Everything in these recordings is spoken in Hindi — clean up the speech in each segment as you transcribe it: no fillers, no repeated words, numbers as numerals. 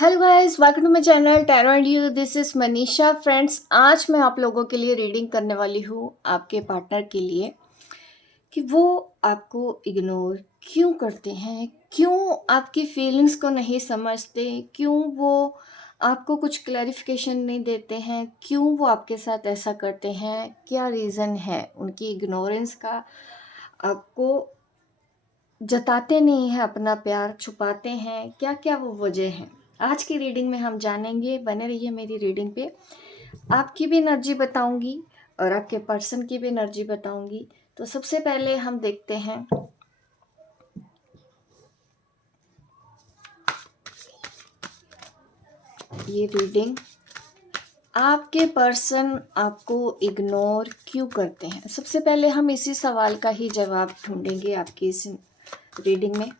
Hello guys, welcome to my channel tarot and you. This is Manisha. Friends, आज मैं आप लोगों के लिए रीडिंग करने वाली हूँ आपके पार्टनर के लिए कि वो आपको इग्नोर क्यों करते हैं, क्यों आपकी फीलिंग्स को नहीं समझते, क्यों वो आपको कुछ क्लैरिफिकेशन नहीं देते हैं, क्यों वो आपके साथ ऐसा करते हैं, क्या रीज़न है उनकी इग्नोरेंस का। आपको जताते नहीं हैं अपना प्यार, छुपाते हैं, क्या क्या वो वजह हैं। आज की रीडिंग में हम जानेंगे। बने रहिए मेरी रीडिंग पे। आपकी भी एनर्जी बताऊंगी और आपके पर्सन की भी एनर्जी बताऊंगी। तो सबसे पहले हम देखते हैं ये रीडिंग, आपके पर्सन आपको इग्नोर क्यों करते हैं। सबसे पहले हम इसी सवाल का ही जवाब ढूंढेंगे आपकी इस रीडिंग में।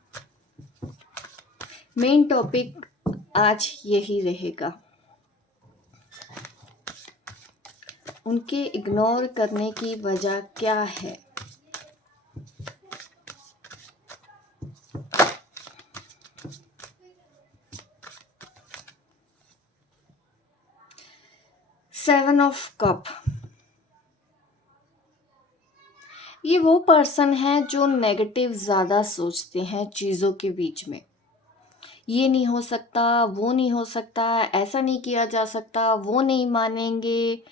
मेन टॉपिक आज यही रहेगा, उनके इग्नोर करने की वजह क्या है। सेवन ऑफ कप, ये वो पर्सन है जो नेगेटिव ज़्यादा सोचते हैं चीज़ों के बीच में। ये नहीं हो सकता, वो नहीं हो सकता, ऐसा नहीं किया जा सकता, वो नहीं मानेंगे,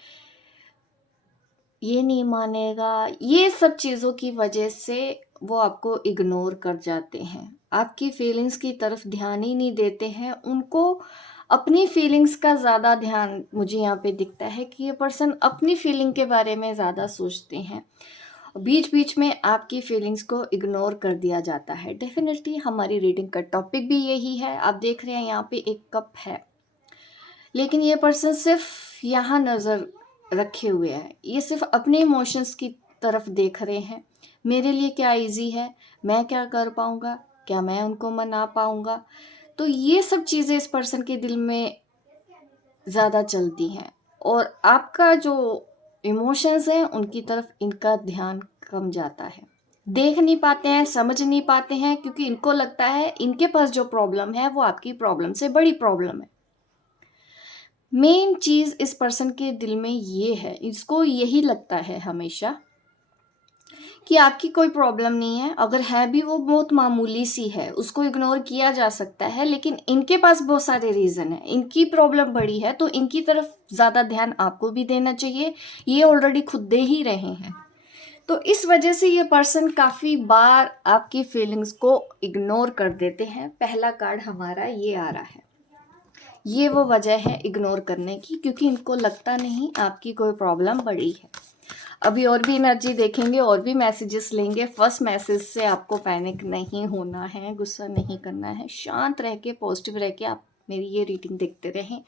ये नहीं मानेगा, ये सब चीज़ों की वजह से वो आपको इग्नोर कर जाते हैं। आपकी फीलिंग्स की तरफ ध्यान ही नहीं देते हैं। उनको अपनी फीलिंग्स का ज़्यादा ध्यान मुझे यहाँ पे दिखता है कि ये पर्सन अपनी फीलिंग के बारे में ज़्यादा सोचते हैं। बीच बीच में आपकी फीलिंग्स को इग्नोर कर दिया जाता है। डेफिनेटली हमारी रीडिंग का टॉपिक भी यही है। आप देख रहे हैं यहाँ पे एक कप है, लेकिन ये पर्सन सिर्फ यहाँ नज़र रखे हुए है। ये सिर्फ अपने इमोशंस की तरफ देख रहे हैं। मेरे लिए क्या इजी है, मैं क्या कर पाऊँगा, क्या मैं उनको मना पाऊँगा। तो ये सब चीज़ें इस पर्सन के दिल में ज़्यादा चलती हैं और आपका जो इमोशंस हैं उनकी तरफ इनका ध्यान कम जाता है। देख नहीं पाते हैं, समझ नहीं पाते हैं, क्योंकि इनको लगता है इनके पास जो प्रॉब्लम है वो आपकी प्रॉब्लम से बड़ी प्रॉब्लम है। मेन चीज़ इस पर्सन के दिल में ये है, इसको यही लगता है हमेशा कि आपकी कोई प्रॉब्लम नहीं है। अगर है भी वो बहुत मामूली सी है, उसको इग्नोर किया जा सकता है, लेकिन इनके पास बहुत सारे रीज़न है। इनकी प्रॉब्लम बड़ी है तो इनकी तरफ ज़्यादा ध्यान आपको भी देना चाहिए। ये ऑलरेडी खुद दे ही रहे हैं। तो इस वजह से ये पर्सन काफ़ी बार आपकी फीलिंग्स को इग्नोर कर देते हैं। पहला कार्ड हमारा ये आ रहा है। ये वो वजह है इग्नोर करने की, क्योंकि इनको लगता नहीं आपकी कोई प्रॉब्लम बड़ी है। अभी और भी एनर्जी देखेंगे, और भी मैसेजेस लेंगे। फर्स्ट मैसेज से आपको पैनिक नहीं होना है, गुस्सा नहीं करना है, शांत रह के पॉजिटिव रह के आप मेरी ये रीडिंग देखते रहें।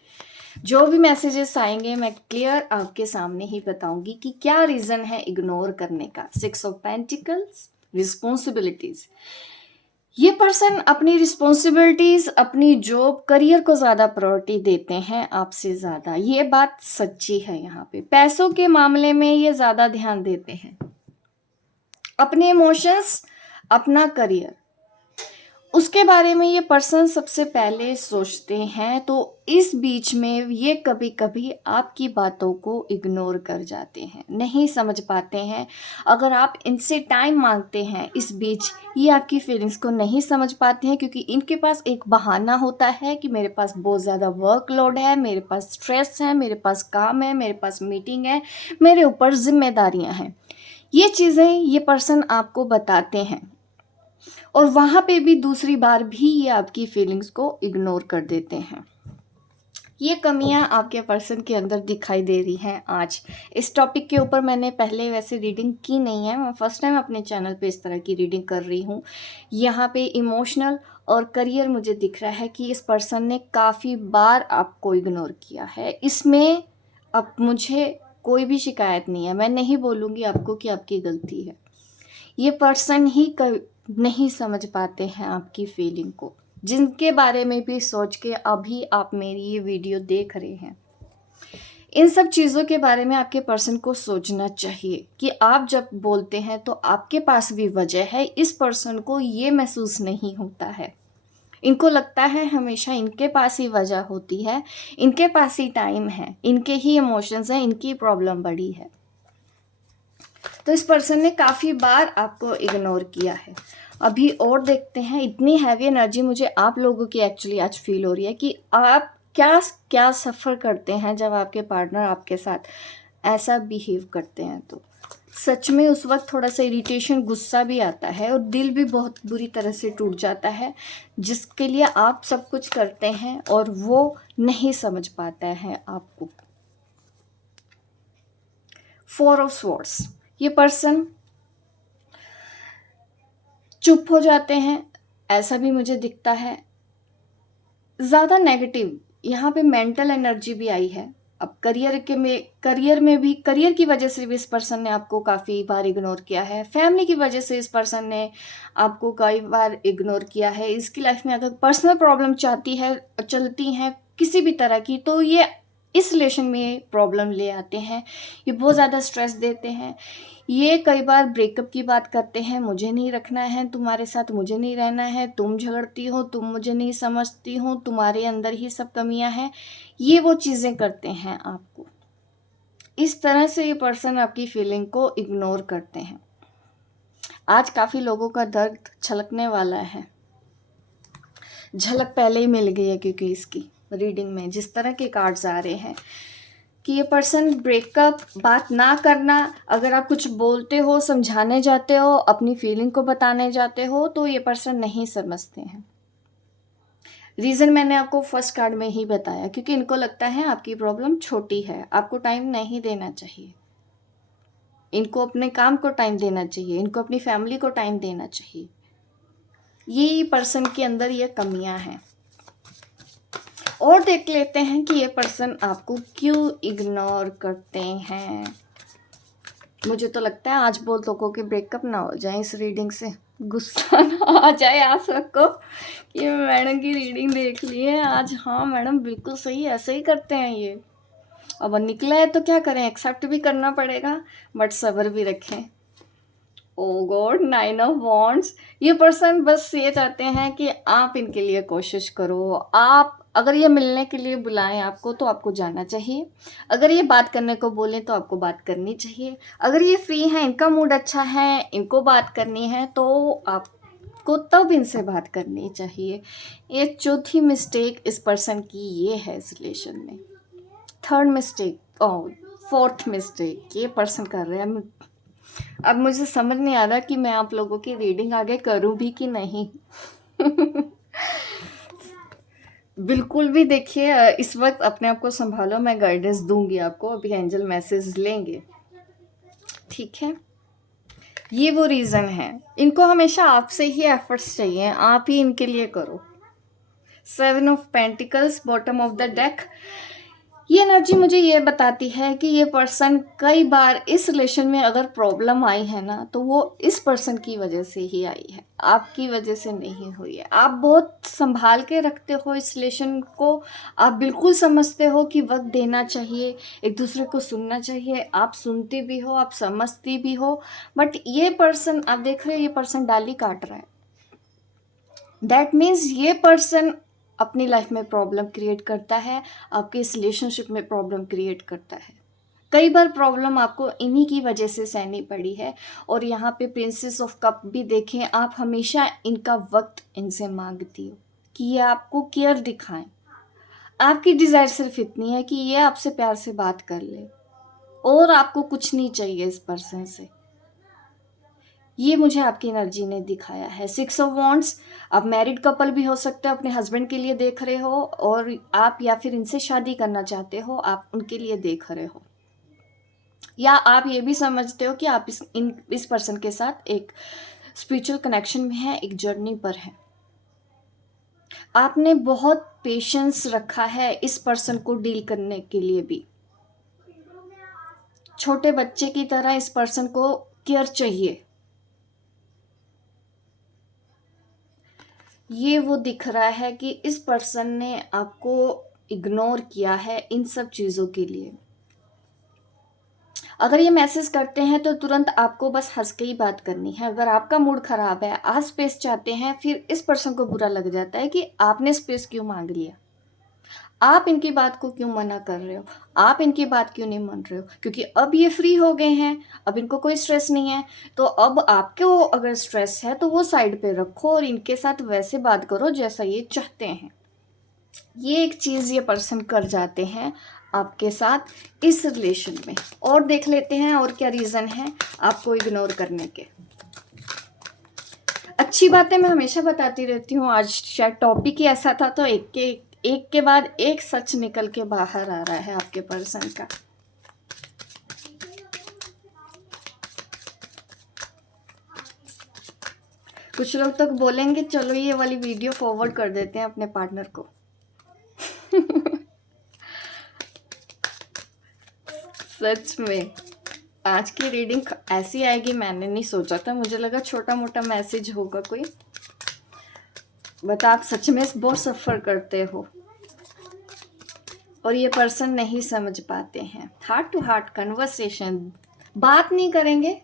जो भी मैसेजेस आएंगे मैं क्लियर आपके सामने ही बताऊंगी कि क्या रीज़न है इग्नोर करने का। 6 ऑफ पेंटिकल्स, रिस्पॉन्सिबिलिटीज़। ये पर्सन अपनी रिस्पॉन्सिबिलिटीज़, अपनी जॉब, करियर को ज़्यादा प्रायोरिटी देते हैं आपसे ज़्यादा। ये बात सच्ची है। यहाँ पे पैसों के मामले में ये ज़्यादा ध्यान देते हैं। अपने इमोशंस, अपना करियर, उसके बारे में ये पर्सन सबसे पहले सोचते हैं। तो इस बीच में ये कभी कभी आपकी बातों को इग्नोर कर जाते हैं, नहीं समझ पाते हैं। अगर आप इनसे टाइम मांगते हैं इस बीच, ये आपकी फीलिंग्स को नहीं समझ पाते हैं, क्योंकि इनके पास एक बहाना होता है कि मेरे पास बहुत ज़्यादा वर्कलोड है, मेरे पास स्ट्रेस है, मेरे पास काम है, मेरे पास मीटिंग है, मेरे ऊपर जिम्मेदारियां हैं। ये चीज़ें ये पर्सन आपको बताते हैं और वहाँ पे भी दूसरी बार भी ये आपकी फीलिंग्स को इग्नोर कर देते हैं। ये कमियां आपके पर्सन के अंदर दिखाई दे रही हैं आज। इस टॉपिक के ऊपर मैंने पहले वैसे रीडिंग की नहीं है, मैं फर्स्ट टाइम अपने चैनल पे इस तरह की रीडिंग कर रही हूँ। यहाँ पे इमोशनल और करियर मुझे दिख रहा है कि इस पर्सन ने काफ़ी बार आपको इग्नोर किया है। इसमें अब मुझे कोई भी शिकायत नहीं है। मैं नहीं बोलूँगी आपको कि आपकी गलती है। ये पर्सन ही नहीं समझ पाते हैं आपकी फीलिंग को, जिनके बारे में भी सोच के अभी आप मेरी ये वीडियो देख रहे हैं। इन सब चीज़ों के बारे में आपके पर्सन को सोचना चाहिए कि आप जब बोलते हैं तो आपके पास भी वजह है। इस पर्सन को ये महसूस नहीं होता है। इनको लगता है हमेशा इनके पास ही वजह होती है, इनके पास ही टाइम है, इनके ही इमोशंस हैं, इनकी प्रॉब्लम बड़ी है। तो इस पर्सन ने काफ़ी बार आपको इग्नोर किया है। अभी और देखते हैं, इतनी हैवी एनर्जी मुझे आप लोगों की एक्चुअली आज फील हो रही है कि आप क्या क्या सफ़र करते हैं जब आपके पार्टनर आपके साथ ऐसा बिहेव करते हैं। तो सच में उस वक्त थोड़ा सा इरिटेशन, गुस्सा भी आता है और दिल भी बहुत बुरी तरह से टूट जाता है, जिसके लिए आप सब कुछ करते हैं और वो नहीं समझ पाता है आपको। 4 ऑफ स्वॉर्ड्स, ये पर्सन चुप हो जाते हैं, ऐसा भी मुझे दिखता है। ज़्यादा नेगेटिव, यहाँ पे मेंटल एनर्जी भी आई है। अब करियर में भी, करियर की वजह से भी इस पर्सन ने आपको काफ़ी बार इग्नोर किया है। फैमिली की वजह से इस पर्सन ने आपको कई बार इग्नोर किया है। इसकी लाइफ में अगर पर्सनल प्रॉब्लम चलती हैं किसी भी तरह की, तो ये इस रिलेशन में प्रॉब्लम ले आते हैं। ये बहुत ज़्यादा स्ट्रेस देते हैं। ये कई बार ब्रेकअप की बात करते हैं, मुझे नहीं रखना है तुम्हारे साथ, मुझे नहीं रहना है, तुम झगड़ती हो, तुम मुझे नहीं समझती हो, तुम्हारे अंदर ही सब कमियां हैं। ये वो चीज़ें करते हैं आपको। इस तरह से ये पर्सन आपकी फीलिंग को इग्नोर करते हैं। आज काफ़ी लोगों का दर्द छलकने वाला है। झलक पहले ही मिल गई है, क्योंकि इसकी रीडिंग में जिस तरह के कार्ड्स आ रहे हैं कि ये पर्सन ब्रेकअप, बात ना करना, अगर आप कुछ बोलते हो, समझाने जाते हो, अपनी फीलिंग को बताने जाते हो, तो ये पर्सन नहीं समझते हैं। रीज़न मैंने आपको फर्स्ट कार्ड में ही बताया, क्योंकि इनको लगता है आपकी प्रॉब्लम छोटी है, आपको टाइम नहीं देना चाहिए, इनको अपने काम को टाइम देना चाहिए, इनको अपनी फैमिली को टाइम देना चाहिए। ये पर्सन के अंदर ये कमियां हैं। और देख लेते हैं कि ये पर्सन आपको क्यों इग्नोर करते हैं। मुझे तो लगता है आज बहुत लोगों के ब्रेकअप ना हो जाए इस रीडिंग से, गुस्सा ना आ जाए आप सबको कि मैडम की रीडिंग देख ली है आज। हाँ मैडम, बिल्कुल सही, ऐसे ही करते हैं ये। अब निकला है तो क्या करें, एक्सेप्ट भी करना पड़ेगा, बट सब्र भी रखें। ओ गॉड, 9 ऑफ वॉन्ड्स। ये पर्सन बस ये चाहते हैं कि आप इनके लिए कोशिश करो। आप अगर ये मिलने के लिए बुलाएं आपको, तो आपको जाना चाहिए। अगर ये बात करने को बोलें तो आपको बात करनी चाहिए। अगर ये फ्री हैं, इनका मूड अच्छा है, इनको बात करनी है, तो आपको तब इनसे बात करनी चाहिए। ये चौथी मिस्टेक इस पर्सन की ये है इस रिलेशन में। थर्ड मिस्टेक, फोर्थ मिस्टेक ये पर्सन कर रहे हैं। अब मुझे समझ नहीं आ रहा कि मैं आप लोगों की रीडिंग आगे करूं भी कि नहीं। बिल्कुल भी देखिए, इस वक्त अपने आप को संभालो, मैं गाइडेंस दूंगी आपको, अभी एंजल मैसेज लेंगे, ठीक है। ये वो रीज़न है, इनको हमेशा आपसे ही एफर्ट्स चाहिए, आप ही इनके लिए करो। 7 of pentacles, bottom of the deck. ये एनर्जी मुझे ये बताती है कि ये पर्सन कई बार इस रिलेशन में अगर प्रॉब्लम आई है ना, तो वो इस पर्सन की वजह से ही आई है, आपकी वजह से नहीं हुई है। आप बहुत संभाल के रखते हो इस रिलेशन को, आप बिल्कुल समझते हो कि वक्त देना चाहिए, एक दूसरे को सुनना चाहिए, आप सुनते भी हो, आप समझती भी हो, बट ये पर्सन, आप देख रहे हो, ये पर्सन डाली काट रहा है। दैट मीन्स ये पर्सन अपनी लाइफ में प्रॉब्लम क्रिएट करता है, आपके इस रिलेशनशिप में प्रॉब्लम क्रिएट करता है। कई बार प्रॉब्लम आपको इन्हीं की वजह से सहनी पड़ी है। और यहाँ पे प्रिंसेस ऑफ कप भी देखें, आप हमेशा इनका वक्त इनसे मांगती हो कि ये आपको केयर दिखाएं। आपकी डिज़ायर सिर्फ इतनी है कि ये आपसे प्यार से बात कर ले, और आपको कुछ नहीं चाहिए इस पर्सन से। ये मुझे आपकी एनर्जी ने दिखाया है। 6 ऑफ वॉन्ड्स, आप मैरिड कपल भी हो सकते हो, अपने हस्बैंड के लिए देख रहे हो, और आप या फिर इनसे शादी करना चाहते हो, आप उनके लिए देख रहे हो, या आप ये भी समझते हो कि आप इस पर्सन के साथ एक स्पिरिचुअल कनेक्शन में है, एक जर्नी पर है। आपने बहुत पेशेंस रखा है इस पर्सन को डील करने के लिए भी। छोटे बच्चे की तरह इस पर्सन को केयर चाहिए। ये वो दिख रहा है कि इस पर्सन ने आपको इग्नोर किया है इन सब चीज़ों के लिए। अगर ये मैसेज करते हैं तो तुरंत आपको बस हंस के ही बात करनी है। अगर आपका मूड खराब है, आप स्पेस चाहते हैं, फिर इस पर्सन को बुरा लग जाता है कि आपने स्पेस क्यों मांग लिया, आप इनकी बात को क्यों मना कर रहे हो, आप इनकी बात क्यों नहीं मान रहे हो, क्योंकि अब ये फ्री हो गए हैं, अब इनको कोई स्ट्रेस नहीं है। तो अब आपको अगर स्ट्रेस है तो वो साइड पे रखो और इनके साथ वैसे बात करो जैसा ये चाहते हैं। ये एक चीज़ ये पर्सन कर जाते हैं आपके साथ इस रिलेशन में। और देख लेते हैं और क्या रीज़न है आपको इग्नोर करने के। अच्छी बातें मैं हमेशा बताती रहती हूँ, आज शायद टॉपिक ही ऐसा था, तो एक के बाद एक सच निकल के बाहर आ रहा है आपके पर्सन का। कुछ लोग तो बोलेंगे चलो ये वाली वीडियो फॉरवर्ड कर देते हैं अपने पार्टनर को। सच में आज की रीडिंग ऐसी आएगी मैंने नहीं सोचा था, मुझे लगा छोटा मोटा मैसेज होगा कोई, बट आप सच में बहुत सफ़र करते हो और ये पर्सन नहीं समझ पाते हैं। हार्ट टू हार्ट कन्वर्सेशन, बात नहीं करेंगे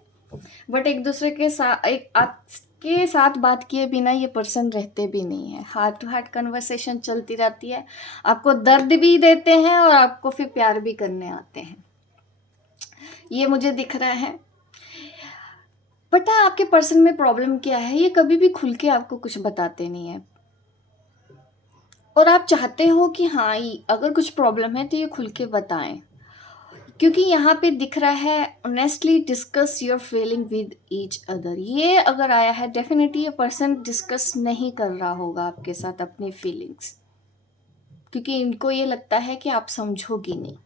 बट एक दूसरे के साथ आपके साथ बात किए बिना ये पर्सन रहते भी नहीं है। हार्ट टू हार्ट कन्वर्सेशन चलती रहती है, आपको दर्द भी देते हैं और आपको फिर प्यार भी करने आते हैं, ये मुझे दिख रहा है। पता है आपके पर्सन में प्रॉब्लम क्या है, ये कभी भी खुल के आपको कुछ बताते नहीं है और आप चाहते हो कि हाँ अगर कुछ प्रॉब्लम है तो ये खुल के बताएं, क्योंकि यहाँ पे दिख रहा है honestly discuss your feeling with each other. ये अगर आया है डेफिनेटली ये पर्सन डिस्कस नहीं कर रहा होगा आपके साथ अपनी फीलिंग्स, क्योंकि इनको ये लगता है कि आप समझोगी नहीं,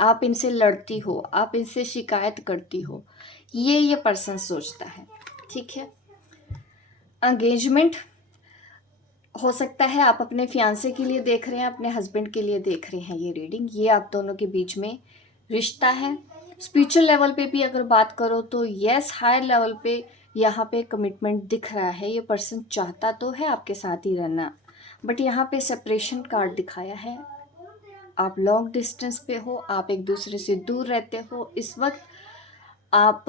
आप इनसे लड़ती हो, आप इनसे शिकायत करती हो, ये पर्सन सोचता है। ठीक है, एंगेजमेंट हो सकता है आप अपने फियांसे के लिए देख रहे हैं, अपने हस्बैंड के लिए देख रहे हैं। ये रीडिंग ये आप दोनों के बीच में रिश्ता है। स्पिरिचुअल लेवल पे भी अगर बात करो तो यस, हायर लेवल पे यहाँ पे कमिटमेंट दिख रहा है। ये पर्सन चाहता तो है आपके साथ ही रहना, बट यहाँ पे सेपरेशन कार्ड दिखाया है। आप लॉन्ग डिस्टेंस पे हो, आप एक दूसरे से दूर रहते हो, इस वक्त आप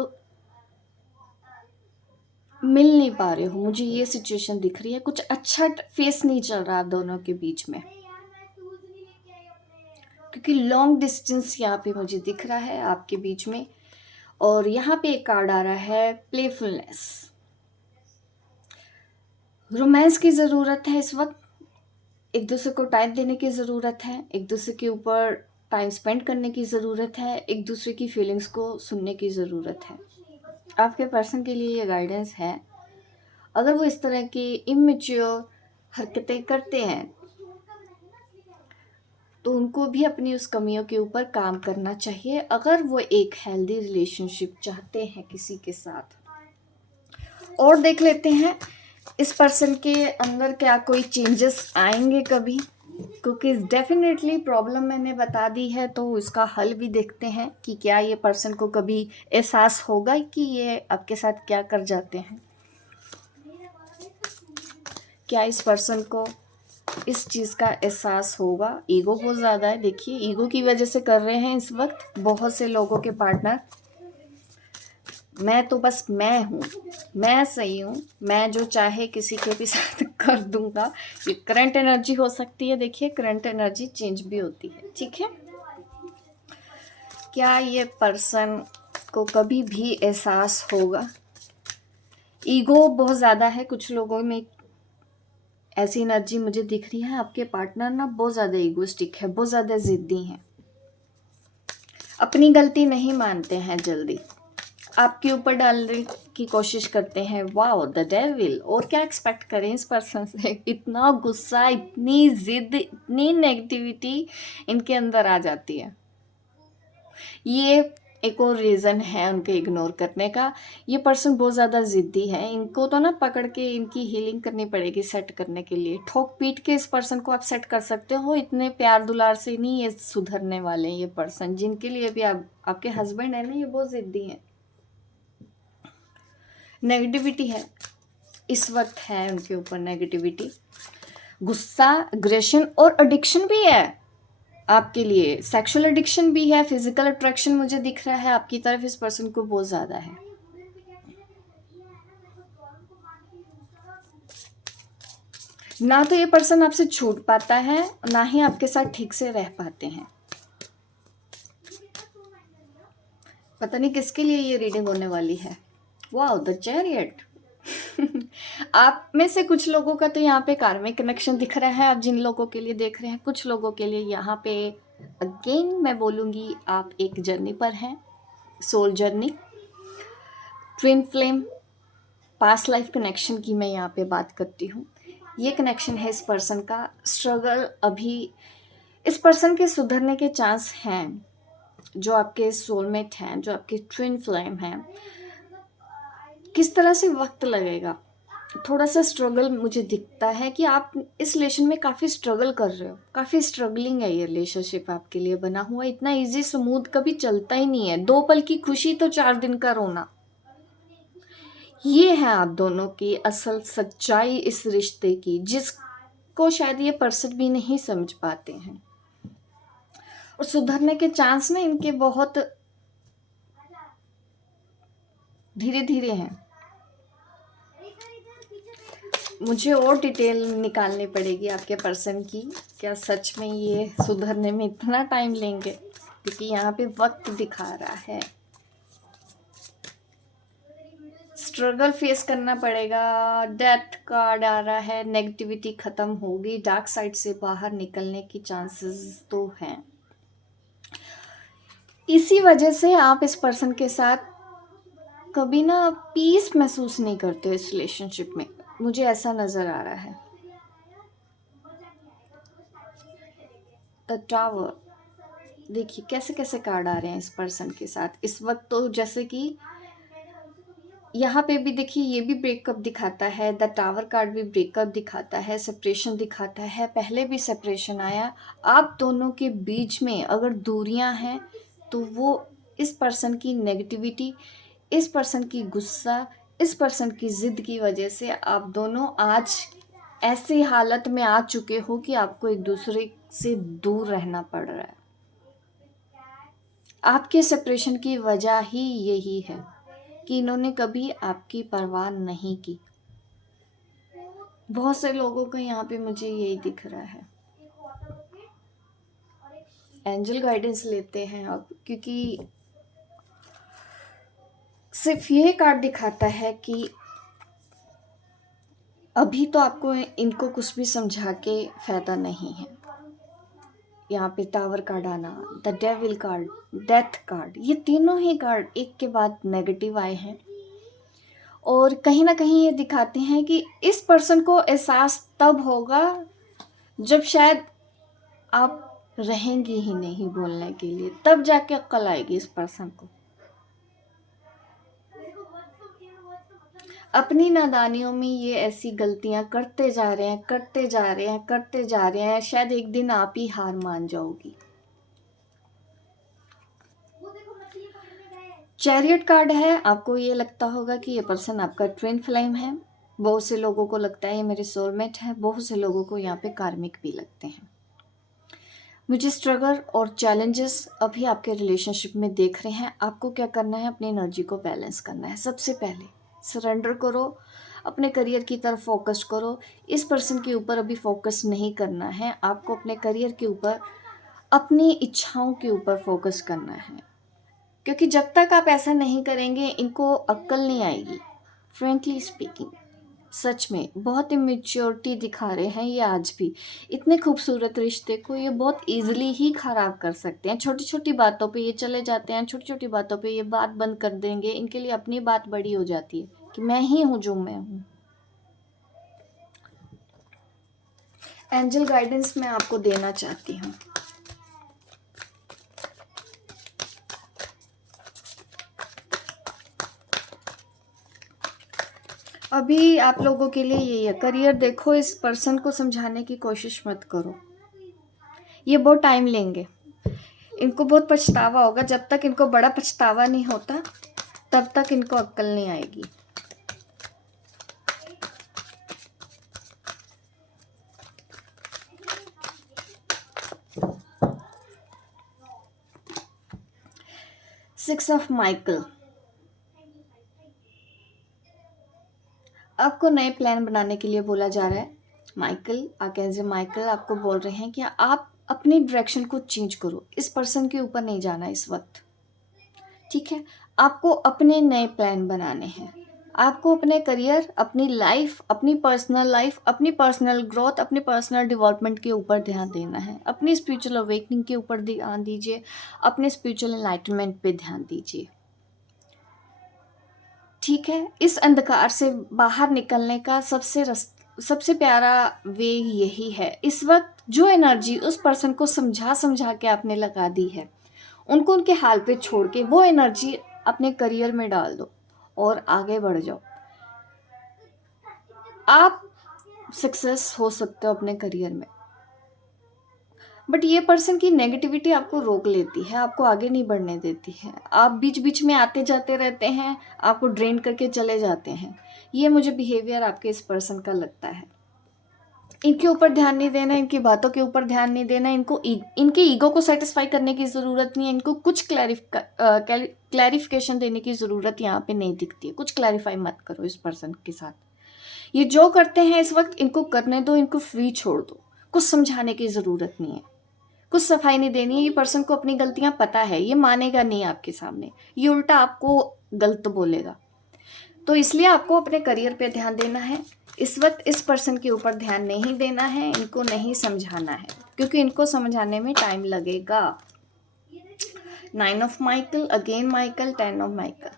मिल नहीं पा रहे हो, मुझे ये सिचुएशन दिख रही है। कुछ अच्छा फेस नहीं चल रहा आप दोनों के बीच में, क्योंकि लॉन्ग डिस्टेंस यहाँ पे मुझे दिख रहा है आपके बीच में। और यहाँ पे एक कार्ड आ रहा है प्लेफुलनेस, रोमांस की ज़रूरत है इस वक्त, एक दूसरे को टाइम देने की ज़रूरत है, एक दूसरे के ऊपर टाइम स्पेंड करने की ज़रूरत है, एक दूसरे की फीलिंग्स को सुनने की ज़रूरत है। आपके पर्सन के लिए ये गाइडेंस है। अगर वो इस तरह की इमेच्योर हरकतें करते हैं तो उनको भी अपनी उस कमियों के ऊपर काम करना चाहिए, अगर वो एक हेल्दी रिलेशनशिप चाहते हैं किसी के साथ। और देख लेते हैं इस पर्सन के अंदर क्या कोई चेंजेस आएंगे कभी, क्योंकि डेफिनेटली प्रॉब्लम मैंने बता दी है, तो इसका हल भी देखते हैं कि क्या ये पर्सन को कभी एहसास होगा कि ये आपके साथ क्या कर जाते हैं। क्या इस पर्सन को इस चीज़ का एहसास होगा। ईगो बहुत ज़्यादा है, देखिए ईगो की वजह से कर रहे हैं इस वक्त बहुत से लोगों के पार्टनर। मैं तो बस मैं हूँ, मैं सही हूँ, मैं जो चाहे किसी के भी साथ कर दूंगा। ये करंट एनर्जी हो सकती है, देखिए करंट एनर्जी चेंज भी होती है। ठीक है, क्या ये पर्सन को कभी भी एहसास होगा। ईगो बहुत ज़्यादा है कुछ लोगों में, ऐसी एनर्जी मुझे दिख रही है। आपके पार्टनर ना बहुत ज़्यादा ईगोस्टिक है, बहुत ज़्यादा ज़िद्दी हैं, अपनी गलती नहीं मानते हैं, जल्दी आपके ऊपर डालने की कोशिश करते हैं। Wow the devil. और क्या एक्सपेक्ट करें इस पर्सन से, इतना गुस्सा, इतनी ज़िद, इतनी नेगेटिविटी इनके अंदर आ जाती है। ये एक और रीज़न है उनके इग्नोर करने का। ये पर्सन बहुत ज़्यादा ज़िद्दी है, इनको तो ना पकड़ के इनकी हीलिंग करनी पड़ेगी सेट करने के लिए। ठोक पीट के इस पर्सन को आप सेट कर सकते हो, इतने प्यार दुलार से नहीं ये सुधरने वाले हैं। ये पर्सन जिनके लिए भी आपके हस्बैंड है ना, ये बहुत ज़िद्दी हैं। नेगेटिविटी है इस वक्त, है उनके ऊपर नेगेटिविटी, गुस्सा, एग्रेशन और एडिक्शन भी है। आपके लिए सेक्सुअल एडिक्शन भी है, फिजिकल अट्रैक्शन मुझे दिख रहा है आपकी तरफ इस पर्सन को बहुत ज़्यादा है। ना तो ये पर्सन आपसे छूट पाता है, ना ही आपके साथ ठीक से रह पाते हैं। पता नहीं किसके लिए ये रीडिंग होने वाली है। Wow, the chariot. आप में से कुछ लोगों का तो यहाँ पे कार्मिक कनेक्शन दिख रहा है, आप जिन लोगों के लिए देख रहे हैं। कुछ लोगों के लिए यहाँ पे अगेन मैं बोलूँगी आप एक जर्नी पर हैं, soul journey, twin flame, past life connection की मैं यहाँ पे बात करती हूँ। ये कनेक्शन है इस पर्सन का। स्ट्रगल अभी इस पर्सन के सुधरने के चांस हैं। जो आपके सोलमेट हैं, जो आपके ट्विन फ्लेम हैं, किस तरह से वक्त लगेगा, थोड़ा सा स्ट्रगल मुझे दिखता है कि आप इस रिलेशन में काफ़ी स्ट्रगल कर रहे हो, काफ़ी स्ट्रगलिंग है ये रिलेशनशिप आपके लिए बना हुआ। इतना इजी स्मूथ कभी चलता ही नहीं है। 2 पल की खुशी तो 4 दिन का रोना, ये है आप दोनों की असल सच्चाई इस रिश्ते की, जिसको शायद ये पर्सन भी नहीं समझ पाते हैं। और सुधरने के चांस ना इनके बहुत धीरे धीरे हैं। मुझे और डिटेल निकालनी पड़ेगी आपके पर्सन की, क्या सच में ये सुधरने में इतना टाइम लेंगे, क्योंकि यहाँ पे वक्त दिखा रहा है। स्ट्रगल फेस करना पड़ेगा। डेथ कार्ड आ रहा है, नेगेटिविटी खत्म होगी, डार्क साइड से बाहर निकलने की चांसेस तो हैं। इसी वजह से आप इस पर्सन के साथ कभी ना पीस महसूस नहीं करते हो इस रिलेशनशिप में, मुझे ऐसा नज़र आ रहा है। द टावर, देखिए कैसे कैसे कार्ड आ रहे हैं इस पर्सन के साथ इस वक्त। तो जैसे कि यहाँ पे भी देखिए, ये भी ब्रेकअप दिखाता है। द टावर कार्ड भी ब्रेकअप दिखाता है, सेपरेशन दिखाता है। पहले भी सेपरेशन आया। आप दोनों के बीच में अगर दूरियां हैं तो वो इस पर्सन की नेगेटिविटी, इस पर्सन की गुस्सा, इस पर्सन की ज़िद की वजह से आप दोनों आज ऐसी हालत में आ चुके हो कि आपको एक दूसरे से दूर रहना पड़ रहा है। आपके सेपरेशन की वजह ही यही है कि इन्होंने कभी आपकी परवाह नहीं की। बहुत से लोगों का यहाँ पे मुझे यही दिख रहा है। एंजल गाइडेंस लेते हैं अब, क्योंकि सिर्फ ये कार्ड दिखाता है कि अभी तो आपको इनको कुछ भी समझा के फायदा नहीं है। यहाँ पे टावर कार्ड आना, the devil card, death card, ये तीनों ही कार्ड एक के बाद नेगेटिव आए हैं। और कहीं ना कहीं ये दिखाते हैं कि इस पर्सन को एहसास तब होगा जब शायद आप रहेंगी ही नहीं बोलने के लिए, तब जाके अक्ल आएगी इस पर्सन को। अपनी नादानियों में ये ऐसी गलतियां करते जा रहे हैं, करते जा रहे हैं, करते जा रहे हैं। शायद एक दिन आप ही हार मान जाओगी। चैरियट कार्ड है। आपको ये लगता होगा कि ये पर्सन आपका ट्विन फ्लेम है। बहुत से लोगों को लगता है ये मेरे सोलमेट है, बहुत से लोगों को यहाँ पे कार्मिक भी लगते हैं। मुझे स्ट्रगल और चैलेंजेस अभी आपके रिलेशनशिप में देख रहे हैं। आपको क्या करना है, अपनी एनर्जी को बैलेंस करना है। सबसे पहले सरेंडर करो, अपने करियर की तरफ फोकस करो। इस पर्सन के ऊपर अभी फोकस नहीं करना है, आपको अपने करियर के ऊपर, अपनी इच्छाओं के ऊपर फोकस करना है। क्योंकि जब तक आप ऐसा नहीं करेंगे इनको अक्ल नहीं आएगी। फ्रेंकली स्पीकिंग, सच में बहुत इमेच्योरिटी दिखा रहे हैं ये आज भी। इतने खूबसूरत रिश्ते को ये बहुत इजीली ही ख़राब कर सकते हैं। छोटी छोटी बातों पे ये चले जाते हैं, छोटी छोटी बातों पे ये बात बंद कर देंगे। इनके लिए अपनी बात बड़ी हो जाती है कि मैं ही हूँ जो मैं हूँ। एंजल गाइडेंस मैं आपको देना चाहती हूँ। अभी आप लोगों के लिए यही है, करियर देखो। इस पर्सन को समझाने की कोशिश मत करो, ये बहुत टाइम लेंगे। इनको बहुत पछतावा होगा। जब तक इनको बड़ा पछतावा नहीं होता तब तक इनको अक्ल नहीं आएगी। सिक्स ऑफ माइकल, आपको नए प्लान बनाने के लिए बोला जा रहा है। माइकल, आर्कएंजल माइकल आपको बोल रहे हैं कि आप अपनी डायरेक्शन को चेंज करो, इस पर्सन के ऊपर नहीं जाना इस वक्त, ठीक है। आपको अपने नए प्लान बनाने हैं, आपको अपने करियर, अपनी लाइफ, अपनी पर्सनल लाइफ, अपनी पर्सनल ग्रोथ, अपनी पर्सनल डेवलपमेंट के ऊपर ध्यान देना है। अपनी स्पिरिचुअल अवेकनिंग के ऊपर ध्यान दीजिए, अपने स्पिरिचुअल एनलाइटमेंट पे ध्यान दीजिए, ठीक है। इस अंधकार से बाहर निकलने का सबसे प्यारा वे यही है। इस वक्त जो एनर्जी उस पर्सन को समझा समझा के आपने लगा दी है, उनको उनके हाल पे छोड़ के वो एनर्जी अपने करियर में डाल दो और आगे बढ़ जाओ। आप सक्सेस हो सकते हो अपने करियर में, बट ये पर्सन की नेगेटिविटी आपको रोक लेती है, आपको आगे नहीं बढ़ने देती है। आप बीच बीच में आते जाते रहते हैं, आपको ड्रेन करके चले जाते हैं। ये मुझे बिहेवियर आपके इस पर्सन का लगता है। इनके ऊपर ध्यान नहीं देना, इनकी बातों के ऊपर ध्यान नहीं देना, इनके ईगो को सेटिस्फाई करने की ज़रूरत नहीं है। इनको कुछ क्लैरिफिकेशन देने की ज़रूरत यहाँ पे नहीं दिखती है। कुछ क्लैरिफाई मत करो इस पर्सन के साथ। ये जो करते हैं इस वक्त इनको करने दो, इनको फ्री छोड़ दो। कुछ समझाने की ज़रूरत नहीं है, कुछ सफाई नहीं देनी है। ये पर्सन को अपनी गलतियां पता है, ये मानेगा नहीं आपके सामने, ये उल्टा आपको गलत बोलेगा। तो इसलिए आपको अपने करियर पे ध्यान देना है। इस वक्त इस पर्सन के ऊपर ध्यान नहीं देना है, इनको नहीं समझाना है, क्योंकि इनको समझाने में टाइम लगेगा। 9 of Michael, again Michael, 10 of Michael.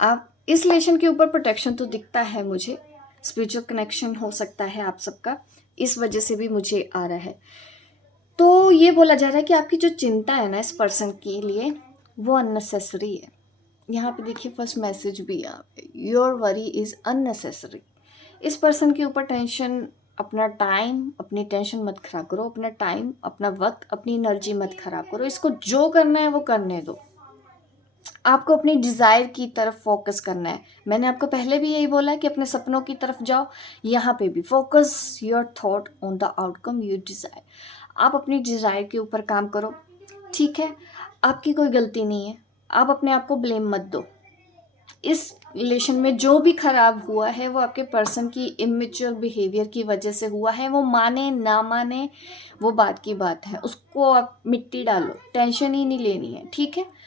आप इस रिलेशन के ऊपर प्रोटेक्शन तो दिखता है मुझे, स्पिरिचुअल कनेक्शन हो सकता है आप सबका, इस वजह से भी मुझे आ रहा है। तो ये बोला जा रहा है कि आपकी जो चिंता है ना इस पर्सन के लिए, वो अननेसेसरी है। यहाँ पे देखिए फर्स्ट मैसेज भी यहाँ पे, योर वरी इज़ अननेसेसरी। इस पर्सन के ऊपर टेंशन, अपना टाइम, अपनी टेंशन मत खराब करो। अपना टाइम, अपना वक्त, अपनी एनर्जी मत खराब करो। इसको जो करना है वो करने दो। आपको अपनी डिज़ायर की तरफ फोकस करना है। मैंने आपको पहले भी यही बोला है कि अपने सपनों की तरफ जाओ। यहाँ पे भी focus your thought on the outcome you desire. आप अपनी डिज़ायर के ऊपर काम करो, ठीक है। आपकी कोई गलती नहीं है, आप अपने आप को ब्लेम मत दो। इस रिलेशन में जो भी खराब हुआ है वो आपके पर्सन की इमेच्योर बिहेवियर की वजह से हुआ है। वो माने ना माने वो बात की बात है, उसको आप मिट्टी डालो, टेंशन ही नहीं लेनी है, ठीक है।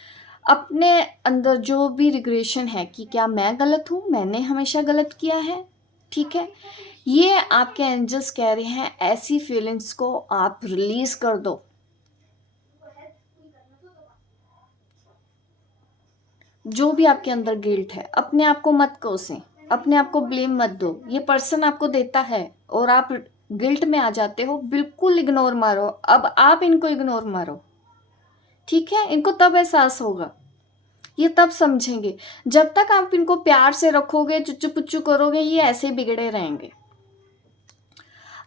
अपने अंदर जो भी रिग्रेशन है कि क्या मैं गलत हूँ, मैंने हमेशा गलत किया है, ठीक है, ये आपके एंजल्स कह रहे हैं ऐसी फीलिंग्स को आप रिलीज कर दो। जो भी आपके अंदर गिल्ट है, अपने आप को मत कोसें, अपने आप को ब्लेम मत दो। ये पर्सन आपको देता है और आप गिल्ट में आ जाते हो, बिल्कुल इग्नोर मारो। अब आप इनको इग्नोर मारो, ठीक है। इनको तब एहसास होगा, ये तब समझेंगे। जब तक आप इनको प्यार से रखोगे, चुच्चू पुच्चू करोगे, ये ऐसे ही बिगड़े रहेंगे।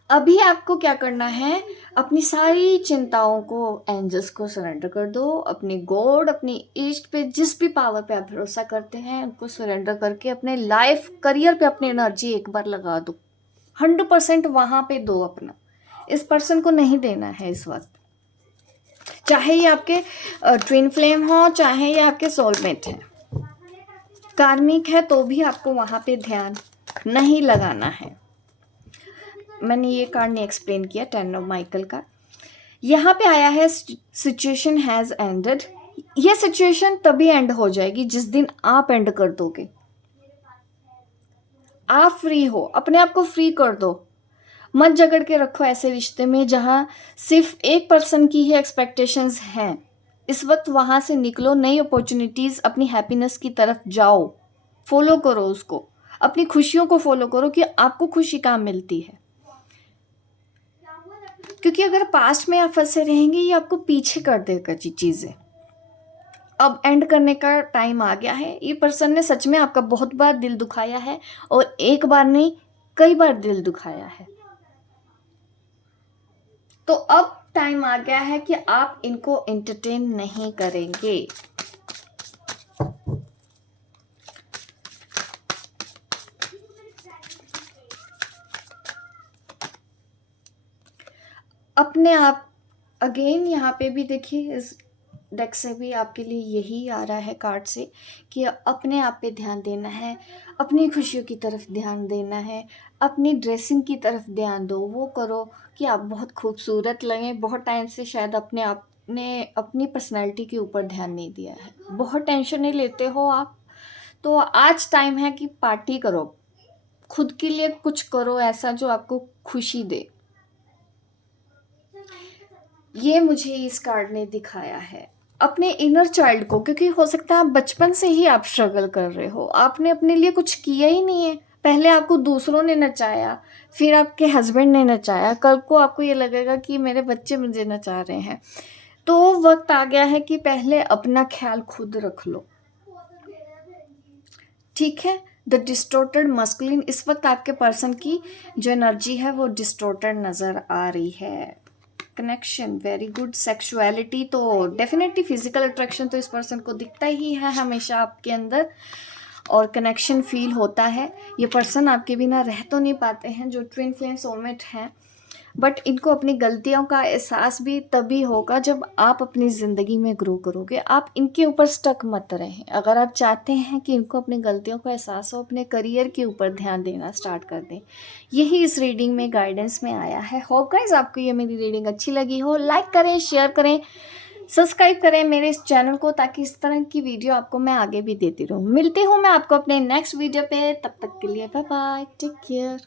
अभी आपको क्या करना है, अपनी सारी चिंताओं को एंजल्स को सरेंडर कर दो। अपनी गॉड, अपनी ईस्ट पे, जिस भी पावर पे आप भरोसा करते हैं उनको सरेंडर करके अपने लाइफ करियर पे अपनी एनर्जी एक बार लगा दो। 100% वहां पे दो अपना। इस पर्सन को नहीं देना है इस वक्त, चाहे ये आपके ट्विन फ्लेम हो, चाहे ये आपके सोलमेट है, कार्मिक है, तो भी आपको वहां पे ध्यान नहीं लगाना है। मैंने ये कार्ड नहीं एक्सप्लेन किया, 10 ऑफ माइकल का। यहाँ पे आया है सिचुएशन हैज एंडेड। ये सिचुएशन तभी एंड हो जाएगी जिस दिन आप एंड कर दोगे। आप फ्री हो, अपने आप को फ्री कर दो। मत जकड़ के रखो ऐसे रिश्ते में जहाँ सिर्फ एक पर्सन की ही एक्सपेक्टेशंस हैं। इस वक्त वहाँ से निकलो, नई अपॉर्चुनिटीज़, अपनी हैप्पीनेस की तरफ जाओ, फॉलो करो उसको, अपनी खुशियों को फॉलो करो कि आपको खुशी कहाँ मिलती है। क्योंकि अगर पास्ट में आप फंसे रहेंगे ये आपको पीछे कर देगा चीज़ें। अब एंड करने का टाइम आ गया है। ये पर्सन ने सच में आपका बहुत बार दिल दुखाया है, और एक बार नहीं कई बार दिल दुखाया है। तो अब टाइम आ गया है कि आप इनको एंटरटेन नहीं करेंगे। अपने आप, अगेन यहाँ पे भी देखिए, इस डेक से भी आपके लिए यही आ रहा है कार्ड से कि अपने आप पे ध्यान देना है, अपनी खुशियों की तरफ ध्यान देना है, अपनी ड्रेसिंग की तरफ ध्यान दो, वो करो कि आप बहुत खूबसूरत लगें। बहुत टाइम से शायद अपने आप ने अपनी पर्सनैलिटी के ऊपर ध्यान नहीं दिया है, बहुत टेंशन नहीं लेते हो आप, तो आज टाइम है कि पार्टी करो, खुद के लिए कुछ करो ऐसा जो आपको खुशी दे। ये मुझे इस कार्ड ने दिखाया है। अपने इनर चाइल्ड को, क्योंकि हो सकता है आप बचपन से ही आप स्ट्रगल कर रहे हो, आपने अपने लिए कुछ किया ही नहीं है। पहले आपको दूसरों ने नचाया, फिर आपके हस्बैंड ने नचाया, कल को आपको ये लगेगा कि मेरे बच्चे मुझे नचा रहे हैं। तो वक्त आ गया है कि पहले अपना ख्याल खुद रख लो, ठीक है। द डिस्टोर्टेड मस्कुलिन, इस वक्त आपके पर्सन की जो एनर्जी है वो डिस्टोर्टेड नज़र आ रही है। Connection very good. सेक्सुअलिटी तो डेफिनेटली, फिजिकल अट्रैक्शन तो इस पर्सन को दिखता ही है हमेशा आपके अंदर, और कनेक्शन फील होता है। ये पर्सन आपके बिना रह तो नहीं पाते हैं जो ट्विन फ्लेम सोलमेट हैं, बट इनको अपनी गलतियों का एहसास भी तभी होगा जब आप अपनी ज़िंदगी में ग्रो करोगे। आप इनके ऊपर स्टक मत रहें। अगर आप चाहते हैं कि इनको अपनी गलतियों का एहसास हो, अपने करियर के ऊपर ध्यान देना स्टार्ट कर दें। यही इस रीडिंग में गाइडेंस में आया है। होप गाइस आपको ये मेरी रीडिंग अच्छी लगी हो। लाइक करें, शेयर करें, सब्सक्राइब करें मेरे इस चैनल को, ताकि इस तरह की वीडियो आपको मैं आगे भी देती रहूँ। मिलती हूँ मैं आपको अपने नेक्स्ट वीडियो पे, तब तक के लिए बाय बाय, टेक केयर।